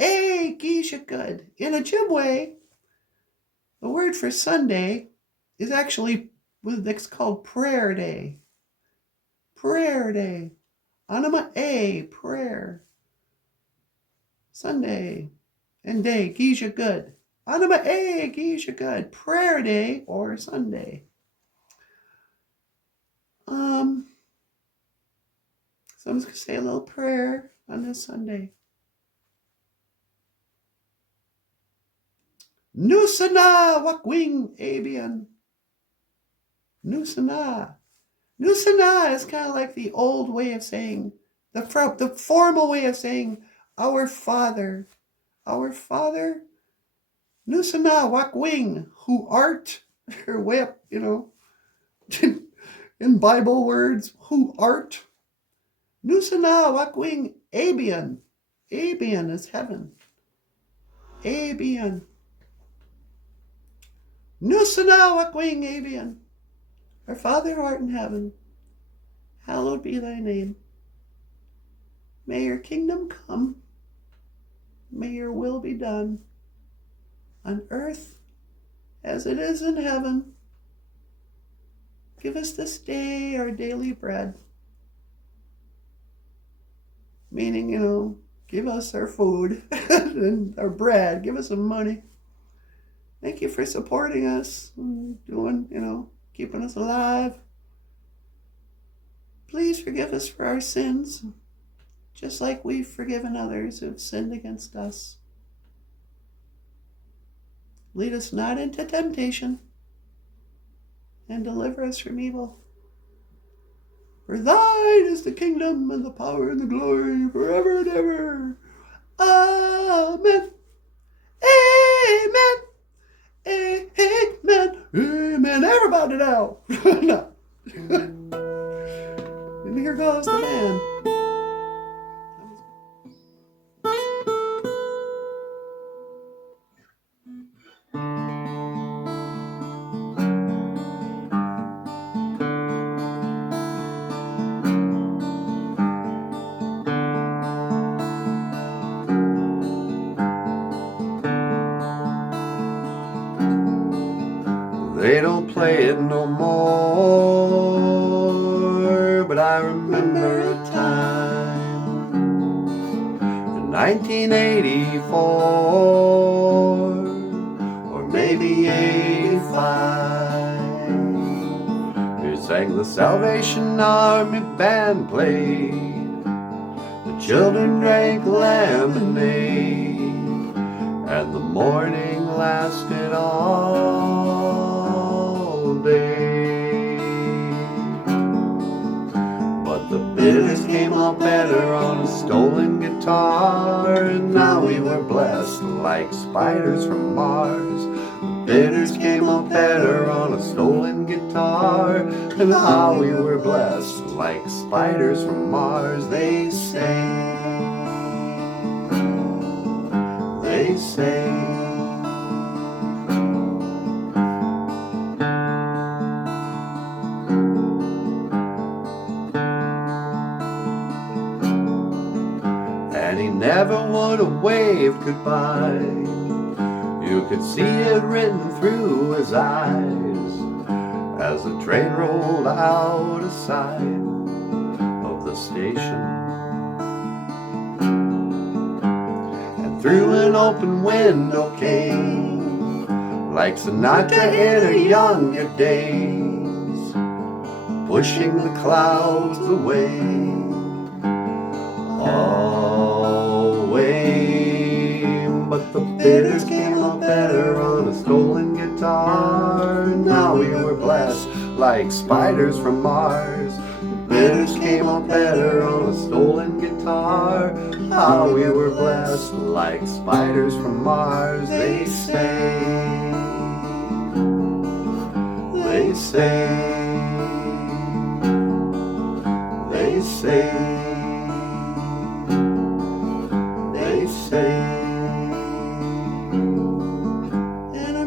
Gisha good. In Ojibwe, the word for Sunday is actually it's called prayer day. Prayer day. Anama prayer. Sunday and day, Gisha good. Anama Gisha good. Prayer day or Sunday. So I'm just going to say a little prayer on this Sunday. Nusana wakwing abian. Nusana. Nusana is kind of like the old way of saying, the formal way of saying, our Father. Our Father. Nusana wakwing, who art, or way up, in Bible words, who art. Nusana wakwing abian. Abian is heaven. Abian. Nusana wakwing abian. Our Father who art in heaven, hallowed be thy name. May your kingdom come. May your will be done on earth as it is in heaven. Give us this day our daily bread. Meaning, give us our food and our bread. Give us some money. Thank you for supporting us, doing, keeping us alive. Please forgive us for our sins, just like we've forgiven others who have sinned against us. Lead us not into temptation, and deliver us from evil. For thine is the kingdom and the power and the glory forever and ever. Amen. Amen. Amen. Amen. Everybody now. No. And here goes the man. They don't play it no more, but I remember a time in 1984, or maybe 85. We sang the Salvation Army band played, the children drank lemonade, and the morning lasted all day. But the bitters came out better on a stolen guitar, and now we were blessed like spiders from Mars. The bitters came out better on a stolen guitar, and how we were blessed like spiders from Mars. They say. They say. And he never would have waved goodbye. You could see it written through his eyes as the train rolled out aside of the station. And through an open window came, like Sinatra in her younger days, pushing the clouds away. But the bitters came out better on a stolen guitar. Now we were blessed like spiders from Mars. The bitters came out better on a stolen guitar. How we were blessed like spiders from Mars. They say. They say. They say. They say. And the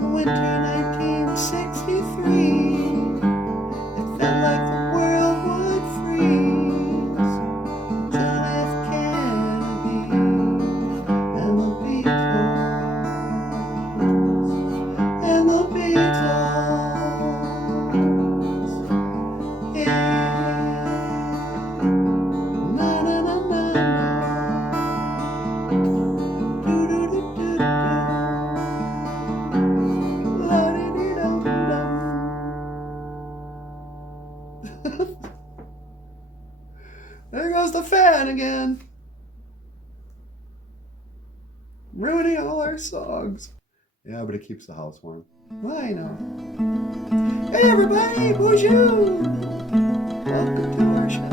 ruining all our songs. Yeah, but it keeps the house warm. I know. Hey everybody, BOOZHOO! Welcome to our show.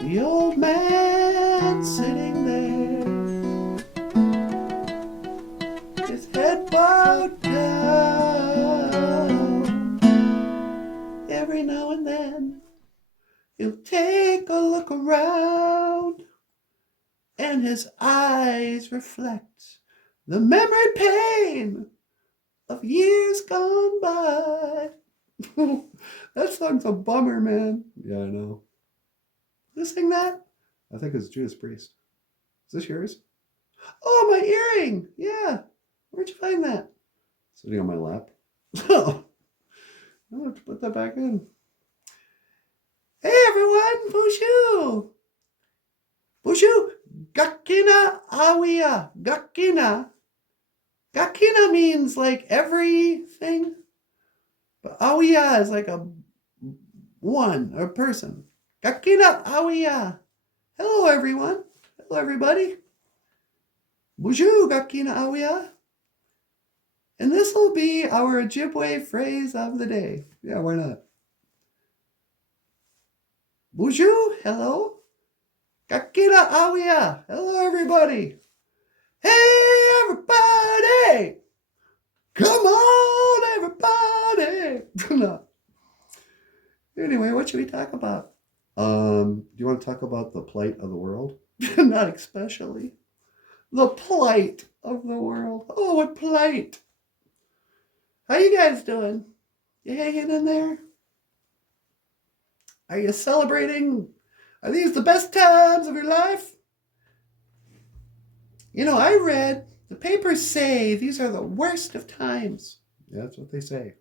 The old man sitting there, his head bowed down. Every now and then, he'll take a look around, and his eyes reflect the memory pain of years gone by. That song's a bummer, man. Yeah, I know. Who sang that? I think it's Judas Priest. Is this yours? Oh, my earring! Yeah. Where'd you find that? Sitting on my lap. Oh, I'll have to put that back in. Hey, everyone! BOOZHOO! BOOZHOO! Gakina awiya. Gakina. Gakina means like everything. But awiya is like a one, a person. Gakina awiya. Hello, everyone. Hello, everybody. BOOZHOO, Gakina awiya. And this will be our Ojibwe phrase of the day. Yeah, why not? BOOZHOO, hello. Gakina awiya. Hello, everybody. Hey, everybody. Come on, everybody. No. Anyway, what should we talk about? Do you want to talk about the plight of the world? Not especially. The plight of the world. Oh, what plight. How you guys doing? You hanging in there? Are you celebrating? Are these the best times of your life? You know, I read the papers say these are the worst of times. Yeah, that's what they say.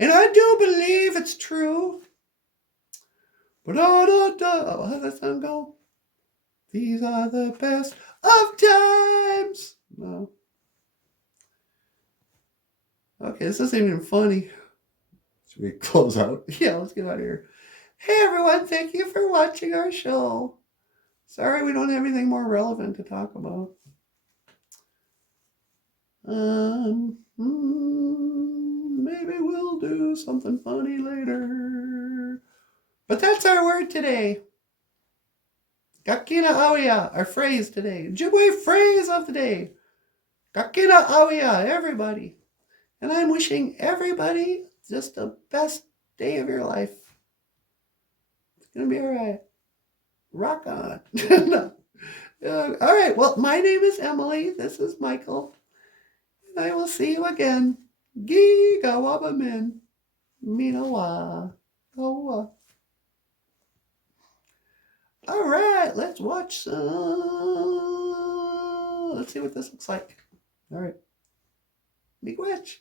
And I do believe it's true. But how does that song go? These are the best of times. No. Okay, this isn't even funny. Should we close out? Yeah, let's get out of here. Hey everyone, thank you for watching our show. Sorry we don't have anything more relevant to talk about. Maybe we'll do something funny later. But that's our word today. Gakina awiya, our phrase today. Ojibwe phrase of the day. Gakina awiya, everybody. And I'm wishing everybody just the best day of your life. It's going to be all right. Rock on. No. All right. Well, my name is Emily. This is Michael. And I will see you again. GOFUNDME. Minawa. Goa. All right. Let's watch some. Let's see what this looks like. All right. Miigwech.